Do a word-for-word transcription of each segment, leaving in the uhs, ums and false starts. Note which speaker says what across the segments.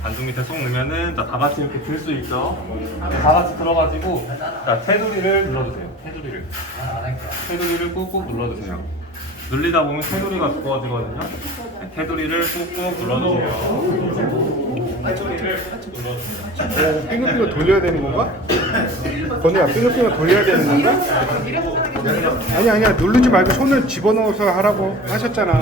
Speaker 1: 반죽 밑에 쏙 넣으면은 자, 다 같이 이렇게 들 수 있죠. 다 같이 들어가지고 자, 테두리를 눌러주세요. 테두리를 테두리를 꾹꾹 눌러주세요. 눌리다 보면 테두리가 두꺼워지거든요. 네, 테두리를 꾹꾹 눌러주세요. 테두리를 눌러주세요.
Speaker 2: 오, 빙글빙글 돌려야 되는 건가? 건우야, 빙글빙글 돌려야 되는 건가? 아니 아니야, 누르지 말고 손을 집어넣어서 하라고 하셨잖아.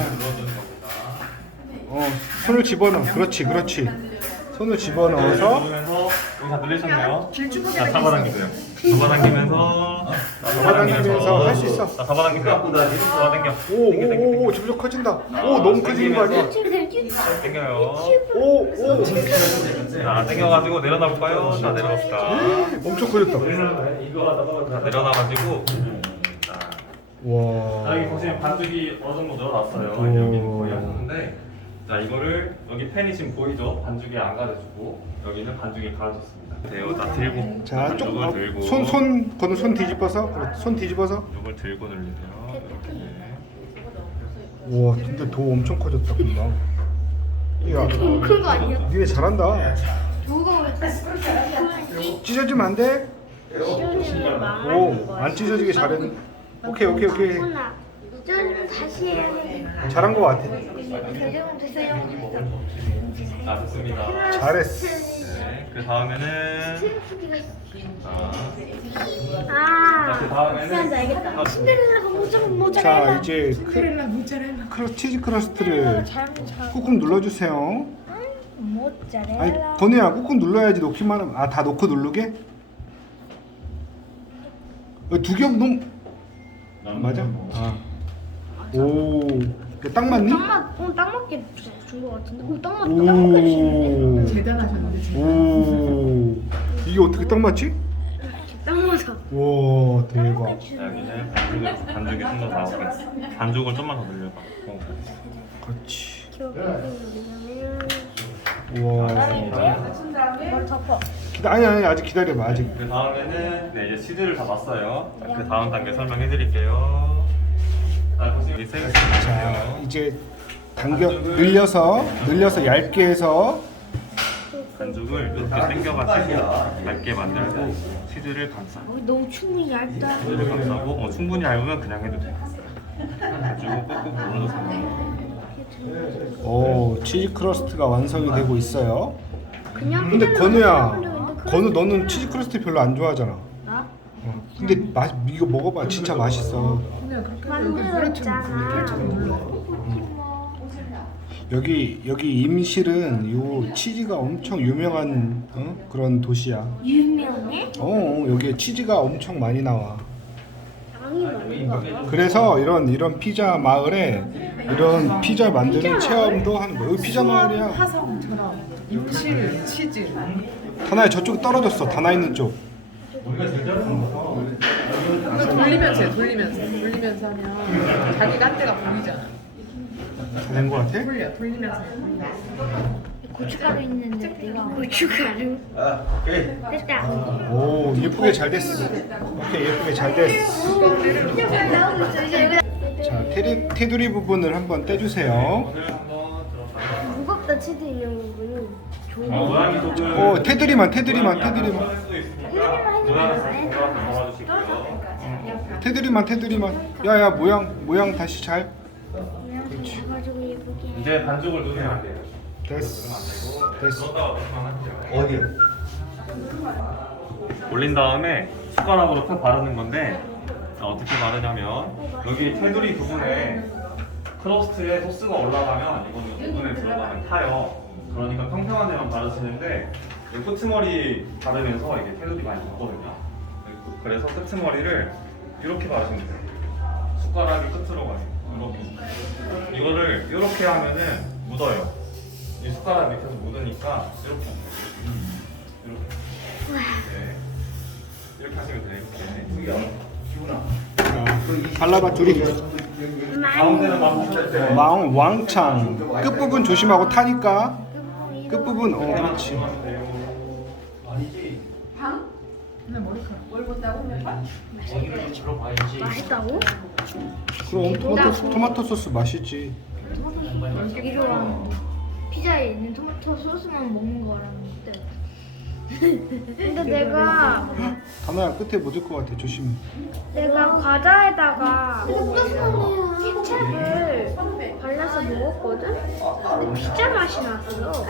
Speaker 2: 어, 손을 집어넣어. 그렇지, 그렇지. 손을 집어넣어서.
Speaker 1: 누르면서 여기 다 눌리셨네요. 자, 잡아당기세요. 잡아당기면서
Speaker 2: 잡아당기면서 할 수 있어.
Speaker 1: 자, 잡아당기세요. 잡아당겨.
Speaker 2: 오, 오, 오, 점점 커진다. 오, 너무 커지는 거 아니야?
Speaker 1: 당겨요.
Speaker 2: 오, 오.
Speaker 1: 자, 당겨가지고 내려놔 볼까요? 자, 내려갑시다.
Speaker 2: 엄청 커졌다.
Speaker 1: 자, 내려놔가지고. 자,
Speaker 2: 와.
Speaker 1: 여기 보시면 반죽이 어느 정도 늘어났어요.
Speaker 2: 오.
Speaker 1: 여기는 거의 하셨는데, 자, 이거를 여기 팬이 지금 보이죠? 반죽이 안 가려지고 여기는 반죽이 가려졌습니다. 돼요. 다 들고.
Speaker 2: 자,
Speaker 1: 반죽을
Speaker 2: 좀
Speaker 1: 들고.
Speaker 2: 손, 손, 건우 손 뒤집어서. 그렇지, 손 뒤집어서.
Speaker 1: 이걸 들고 늘리세요. 이렇게.
Speaker 2: 와, 근데 도 엄청 커졌다, 금방. 야,
Speaker 3: 큰 거 아니야?
Speaker 2: 니네 잘한다.
Speaker 3: 누가
Speaker 2: 찢어지면 안 돼?
Speaker 3: 찢어지면 망하는
Speaker 2: 오,
Speaker 3: 거야.
Speaker 2: 안 찢어지게 잘했네. 오케이, 오케이, 오케이.
Speaker 3: 하나, 좀 다시 해야 돼.
Speaker 2: 잘한 거 같아.
Speaker 3: 대전 됐어요.
Speaker 1: 아, 좋습니다.
Speaker 2: 잘했어.
Speaker 1: 네, 그 다음에는 자,
Speaker 3: 아,
Speaker 1: 그 다음에는
Speaker 3: 뭔지 알겠다. 신데렐라가 모자 모자.
Speaker 2: 자, 이제 크, 크러, 치즈 크러스트를 꾹꾹 눌러주세요.
Speaker 3: 모짜렐라.
Speaker 2: 아니, 건우야, 꾹꾹 눌러야지. 놓기만 하면. 아, 다 놓고 누르게? 두 겹 넘... 맞아? 아. 오, 이거 딱 맞니?
Speaker 3: 딱 맞, 어, 딱 맞게 준 거 같은데. 오, 딱 맞, 딱 맞게 주시는데.
Speaker 2: 오.
Speaker 4: 대단하셨는데 진짜.
Speaker 2: 오, 이게 어떻게 딱 맞지?
Speaker 3: 딱 맞아.
Speaker 2: 와, 대박.
Speaker 1: 자, 여기는 반죽을, 반죽이 좀 더 나오게. 반죽을 좀만 더 늘려봐. 어,
Speaker 2: 그렇지.
Speaker 3: 기억을
Speaker 2: 와.
Speaker 3: 뭘 덮어.
Speaker 2: 기다, 아니 아니 아직 기다려봐 아직.
Speaker 1: 그 다음에는 네, 이제 치즈를 다 놨어요. 자, 그 다음 단계 설명해 드릴게요. 자, 보시면 여기 세개
Speaker 2: 자,
Speaker 1: 있어요.
Speaker 2: 이제 당겨 늘려서 늘려서 얇게 해서.
Speaker 1: 반죽을 이렇게 당겨가지고 얇게 만들고 치즈를 감싸.
Speaker 3: 어, 너무 충분히 얇다.
Speaker 1: 치즈를 감싸고 어, 충분히 얇으면 그냥 해도 돼. 가지고 꾹꾹 눌러주세요.
Speaker 2: 오, 치즈 크러스트가 완성이 되고 있어요.
Speaker 3: 그냥
Speaker 2: 근데
Speaker 3: 그냥
Speaker 2: 건우야,
Speaker 3: 그냥 그냥
Speaker 2: 건우 너는 치즈 크러스트 별로 안 좋아하잖아.
Speaker 3: 나?
Speaker 2: 어. 근데 맛 이거 먹어봐, 진짜 맛있어.
Speaker 4: 그냥 그렇게 해서 여기
Speaker 3: 만들었잖아.
Speaker 4: 펼쳐서 눌러.
Speaker 2: 여기 여기 임실은 요 치즈가 엄청 유명한 어? 그런 도시야.
Speaker 3: 유명해?
Speaker 2: 어, 여기에 치즈가 엄청 많이 나와.
Speaker 3: 양이 많은가 봐.
Speaker 2: 그래서 이런 이런 피자 마을에 이런 피자 만드는 체험도 하는 거야. 여기 피자 마을이야.
Speaker 4: 화성처럼 임실 치즈.
Speaker 2: 다나야 저쪽 떨어졌어. 다나 있는 쪽.
Speaker 4: 이거 돌리면서 해, 돌리면서 돌리면서 하면 자기가 한 데가 보이잖아.
Speaker 2: 다 된 거 같아?
Speaker 4: 돌려 돌리면서 해.
Speaker 3: 고춧가루 있는데 내가 고춧가루. 됐다.
Speaker 2: 오, 예쁘게 잘 됐어. 오케이, 예쁘게 잘 됐어.
Speaker 3: 피자가 나오고 있어. 이제 여기다.
Speaker 2: 자, 테리, 테두리 부분을 한번 떼주세요.
Speaker 1: 오늘 한번 들어가요.
Speaker 3: 무겁다 치즈 있는 부분이 좋은
Speaker 1: 아,
Speaker 3: 거.
Speaker 1: 모양이 조금
Speaker 2: 오, 테두리만, 테두리만, 테두리만.
Speaker 1: 할 수도 있으니까 모양을 살짝 잡아주시고요.
Speaker 2: 테두리만, 테두리만. 야야, 모양, 모양 다시 잘.
Speaker 3: 그렇지. 가지고 예쁘게.
Speaker 1: 이제 반죽을 넣으면 안 돼요.
Speaker 2: 됐어. 됐어.
Speaker 1: 넣었다가 넣으면 할게요. 올린 다음에 숟가락으로 펴 바르는 건데 자, 어떻게 바르냐면 여기 테두리 부분에 크러스트에 소스가 올라가면 이거는 오븐에 들어가면 타요. 그러니까 평평한 데만 바르시는데 이 끄트머리 바르면서 이게 테두리 많이 묻거든요. 그래서 끄트머리를 이렇게 바르시면 돼요. 숟가락이 끝으로 가요. 이렇게. 이거를 이렇게 하면은 묻어요. 이 숟가락 밑에서 묻으니까 이렇게 이렇게 네. 이렇게 하시면 돼요. 이렇게.
Speaker 2: 발라봐, 둘이.
Speaker 1: 가운데는 막
Speaker 2: 왕, 왕창. 끝부분 조심하고 타니까. 끝부분, 어, 그렇지.
Speaker 4: 그냥 머리카락.
Speaker 3: 맛있다고?
Speaker 2: 그럼 토마토, 토마토 소스 맛있지.
Speaker 3: 이리와. 피자에 있는 토마토 소스만 먹는 거랑 어때? 근데 내가
Speaker 2: 다나야 끝에 묻을 것 같아. 조심해.
Speaker 3: 내가 과자에다가 케첩을 발라서 먹었거든? 근데 피자 맛이 났어.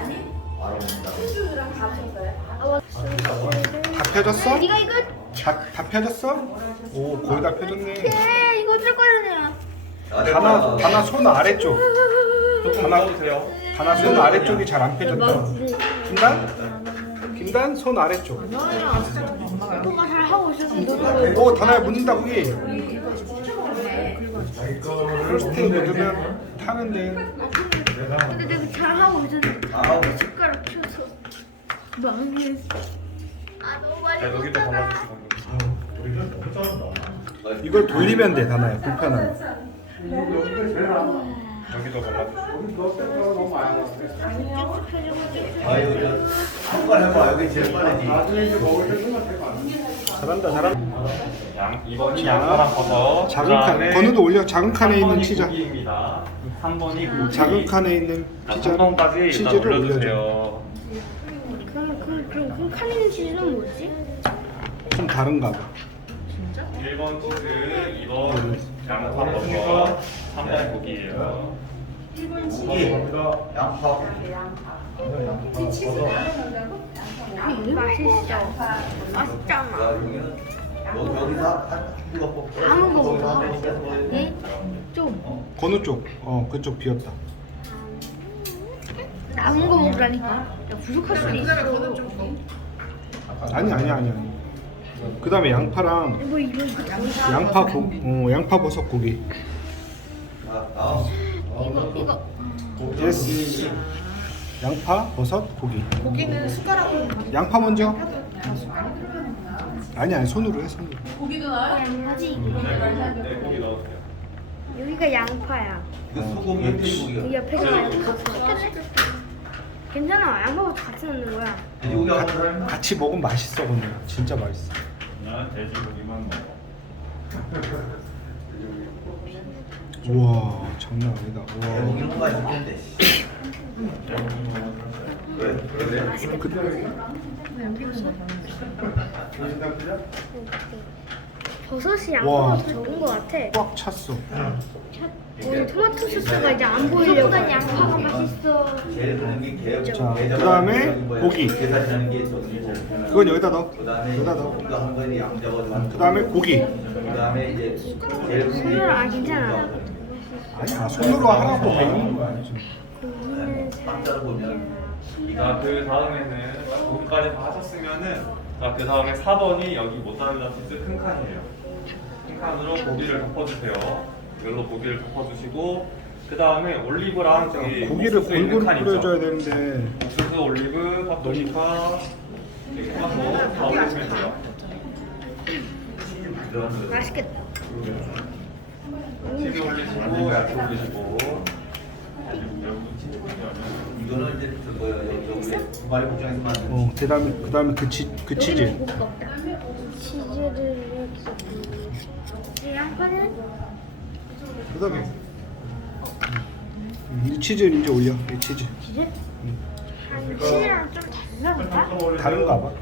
Speaker 2: 다 펴졌어?
Speaker 3: 네가 이거
Speaker 2: 다, 다 펴졌어? 오 거의 다 펴졌네.
Speaker 3: 해 이거 줄 거야.
Speaker 2: 다나 다나 손 아래쪽.
Speaker 1: 조금 넣어주세요.
Speaker 2: 다나 손 아래쪽이 잘 안 펴졌다. 김단? 김단 손 아래쪽.
Speaker 3: 오빠가 잘 하고 있었는데 너는
Speaker 2: 오 다나야 묻는다 거기. 프로스트에 묻으면 타는데.
Speaker 3: 근데 내가 잘 하고 있었는데 숟가락 펴서 망했어. 아 너무 많이
Speaker 1: 자, 여기도
Speaker 3: 먹잖아.
Speaker 1: 발라주시고.
Speaker 2: 이걸 돌리면 돼 다나야 불편하게.
Speaker 1: 여기도 발라주시고.
Speaker 5: 아유, 한번 해봐. 여기 제일 빠르지.
Speaker 2: 잘한다 잘한다.
Speaker 1: 양 이 번이 양파랑 버섯.
Speaker 2: 작은 칸 건우도 올려. 작은 칸에 있는 피자.
Speaker 1: 고기입니다. 삼 번이 고기.
Speaker 2: 작은 칸에 있는
Speaker 1: 자,
Speaker 2: 피자
Speaker 1: 삼 번까지 일단
Speaker 2: 치즈를 올려줘.
Speaker 1: 올려주세요.
Speaker 3: 그럼 그럼 그럼 그 칸있는 치즈는 뭐지?
Speaker 2: 좀 다른가 봐.
Speaker 1: 일 번 치즈, 이 번 양파 버섯, 삼 번 고기예요.
Speaker 5: 고기, 양파.
Speaker 3: 맛있어. 맛있잖아.
Speaker 5: 야, 여기는 너 여기서 한 이거 뽑고.
Speaker 3: 다 먹어봐.
Speaker 5: 거기서 한번 뺏어 먹어야지.
Speaker 3: 응? 좀
Speaker 2: 건우 쪽. 어 그쪽 비었다.
Speaker 3: 남은 거 먹으라니까. 야 부족할 수도 있어.
Speaker 4: 그다음에 거는 좀 더.
Speaker 2: 아니 아니 아니 아니. 그다음에 양파랑
Speaker 3: 뭐 이거 이거 다 있어.
Speaker 2: 양파 고, 어 양파 버섯 고기.
Speaker 5: 아, 아.
Speaker 3: 이거 이거
Speaker 2: 예스. 양파 버섯 고기.
Speaker 4: 고기는 숟가락으로
Speaker 2: 양파 먼저. 아니 아니 손으로 해 손으로.
Speaker 3: 양파지.
Speaker 1: 네, 고기 넣어주세요.
Speaker 3: 여기가 양파야.
Speaker 5: 이거 소고기, 돼지고기가.
Speaker 3: 여기 옆에가 괜찮아. 양파부터 같이 넣는 거야.
Speaker 5: 돼지고기 한 번.
Speaker 2: 같이 먹으면 맛있어 건우. 진짜 맛있어.
Speaker 1: 난 돼지고기만 먹어.
Speaker 2: 우와 장난 아니다. 우와.
Speaker 5: 돼지고기 뭔가 있을 텐데. 씨. 왜? 왜?
Speaker 3: 맛있겠다.
Speaker 4: 여기는 뭐
Speaker 3: 버섯이
Speaker 2: 와.
Speaker 3: 양파가 더 적은 거 같아.
Speaker 2: 꽉 찼어.
Speaker 3: 오늘 토마토 소스가 이제 안 보이려고. 양파가 맛있어.
Speaker 5: 제일 하는 게 개.
Speaker 2: 자,
Speaker 5: 개정-
Speaker 2: 그다음에
Speaker 5: 뭐야,
Speaker 2: 고기.
Speaker 5: 계산하는 게 저기 제일 편하고.
Speaker 2: 그건 여기다 넣어.
Speaker 5: 그다음에
Speaker 2: 여기다 넣어.
Speaker 5: 이거 한 번에 양 잡아서 한
Speaker 2: 그다음에 고기.
Speaker 5: 그다음에 이제 제일 큰 게.
Speaker 3: 손으로 아 괜찮아.
Speaker 2: 아니야 손으로 하라고 배우는 거 아니지.
Speaker 3: 고기는
Speaker 5: 빵자를 보면.
Speaker 1: 자, 그 다음에는 고기까지 다 하셨으면은 자, 그 다음에 사 번이 여기 모짜렐라 치즈 큰 칸이에요. 큰 칸으로 고기를 덮어주세요. 이걸로 고기를 덮어주시고 그 다음에 올리브랑 저기
Speaker 2: 고기를
Speaker 1: 옥수수 있는
Speaker 2: 골고루
Speaker 1: 칸 있죠?
Speaker 2: 뿌려줘야 되는데.
Speaker 1: 옥수수, 올리브, 파프리카, 이렇게 토마토 다 올리시면 돼요.
Speaker 3: 맛있겠다.
Speaker 1: 치즈 올리시고 야채 올리시고
Speaker 5: 이거는 이제 그 뭐야 여기 두 마리 복장에서 만든.
Speaker 2: 어 그다음에 그다음에 그, 치, 그 치즈.
Speaker 3: 여기는 고기가 없다. 치즈를 이렇게. 이 양파는
Speaker 2: 그다음에 음, 이 치즈 이제 올려. 이 치즈.
Speaker 3: 치즈? 아니 치즈랑 좀 다른가?
Speaker 2: 다른가 봐.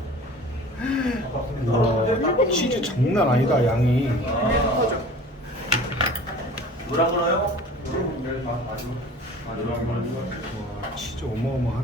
Speaker 2: 와, 치즈 장난 아니다 양이.
Speaker 5: 노란 거 넣어요?
Speaker 2: 와 치즈 어마어마하네.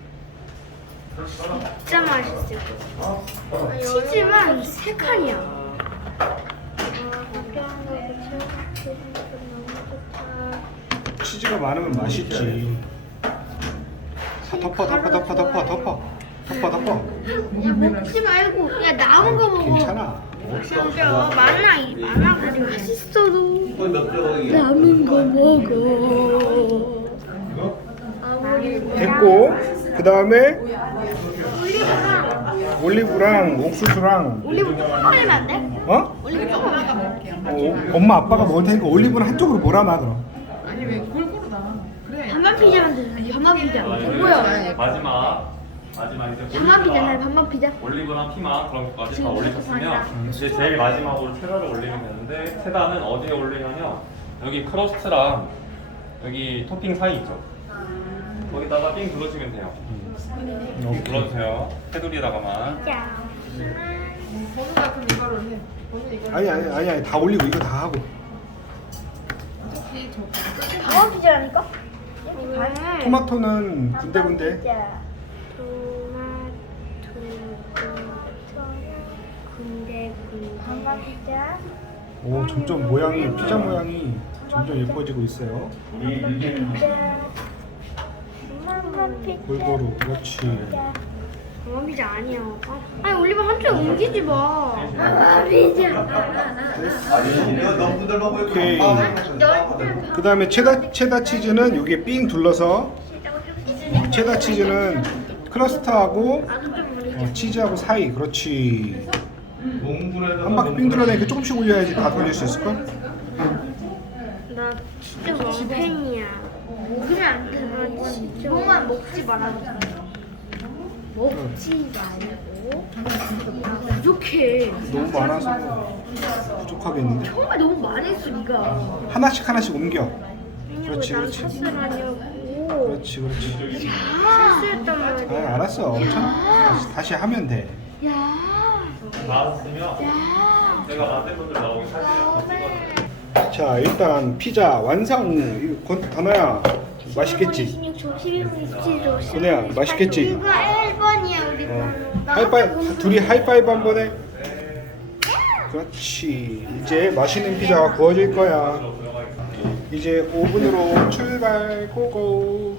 Speaker 3: 진짜 맛있을 거야. 치즈만 세 칸이야. 아, 걱정한 거 그쵸? 치즈가 너무 좋다.
Speaker 2: 치즈가 많으면 맛있지. 다 덮어 덮어 덮어 덮어 덮어 덮어 덮어.
Speaker 3: 야 먹지 말고 야 남은 거 먹어.
Speaker 2: 괜찮아.
Speaker 3: 진짜 많아 이 많아 가지고 맛있어도
Speaker 5: 거기 몇 조각이.
Speaker 3: 남은 거 먹어. 아무리
Speaker 2: 됐고 그 다음에
Speaker 3: 올리브랑
Speaker 2: 올리브랑 옥수수랑
Speaker 3: 올리브 조금 버리면 안 돼?
Speaker 2: 어?
Speaker 3: 올리브 조금만 먹을게요.
Speaker 2: 어, 엄마 아빠가 먹을 테니까 올리브는 한쪽으로 몰아놔 그럼.
Speaker 4: 아니 왜 골고루 나? 그래.
Speaker 3: 반반 피자 만들자. 반반 피자.
Speaker 1: 아, 이제
Speaker 3: 뭐야?
Speaker 1: 마지막 마지막 이제
Speaker 3: 반반 피자 날
Speaker 1: 올리브랑
Speaker 3: 반반 피자.
Speaker 1: 올리브랑 피망 그런 것까지 다
Speaker 3: 지금
Speaker 1: 올리셨으면
Speaker 3: 반반.
Speaker 1: 이제 제일 마지막으로 체다를 올리면 되는데 체다는 어디에 올리냐면 여기 크러스트랑 여기 토핑 사이 있죠. 거기다가 삥 둘러주면 돼요. 삥 둘러주세요. 테두리에다가만.
Speaker 3: 자.
Speaker 4: 번우 같은 이거를 해. 번우 이거.
Speaker 2: 아니 아니 아니 아니 다 올리고 이거 다 하고.
Speaker 4: 어차피 저.
Speaker 3: 방어 피자라니까? 왜?
Speaker 2: 토마토는 군데군데.
Speaker 3: 군데 군데. 방어 피자.
Speaker 2: 오 점점 모양이 피자 모양이 점점 예뻐지고 있어요.
Speaker 3: 피자. 방어 피자.
Speaker 2: 골고루 그렇지.
Speaker 3: 방어 피자 아니야. 아니 올리브 한쪽 옮기지 마. 방어 피자.
Speaker 5: 아니 이거 너무 부들먹고 있고
Speaker 2: 오케이.
Speaker 3: 널
Speaker 2: 그 다음에 체다 체다 치즈는 여기에 삥 둘러서 체다 치즈는 크러스트하고
Speaker 3: 나도 좀 우리
Speaker 2: 어, 치즈하고 사이 그렇지.
Speaker 1: 몽골에다가
Speaker 2: 한 바퀴 삥 둘러내니까 조금씩 올려야지 다 돌릴 수 있을걸?
Speaker 3: 나 진짜 왕팬이야. 먹으면 안 돼. 나 진짜 이거만 먹지 말아줘. 먹지 말고. 부족해.
Speaker 2: 너무 많아서 부족하겠는데?
Speaker 3: 처음에 너무 많이 했어 네가.
Speaker 2: 하나씩 하나씩 옮겨.
Speaker 3: 왜냐면
Speaker 2: 그렇지,
Speaker 3: 난
Speaker 2: 그렇지.
Speaker 3: 샀으라냐고.
Speaker 2: 그렇지 그렇지.
Speaker 3: 실수했단 말이야.
Speaker 2: 아 알았어. 다시, 다시 하면 돼.
Speaker 3: 야.
Speaker 1: 나왔으면
Speaker 3: 야.
Speaker 1: 내가 만든 분들 나오게 사진 한번 찍어줘.
Speaker 2: 자 일단 피자 완성. 이거 건 단어야 맛있겠지?
Speaker 3: 이십육 조, 십일 분 이십칠 조,
Speaker 2: 은혜야, 맛있겠지?
Speaker 3: 이거 일 번이야 우리
Speaker 2: 어.
Speaker 3: 거. 나
Speaker 2: 하이파이브 둘이 하이파이브 한 번에. 그렇지. 이제 맛있는 피자가 구워질 거야. 이제 오븐으로 출발 고고.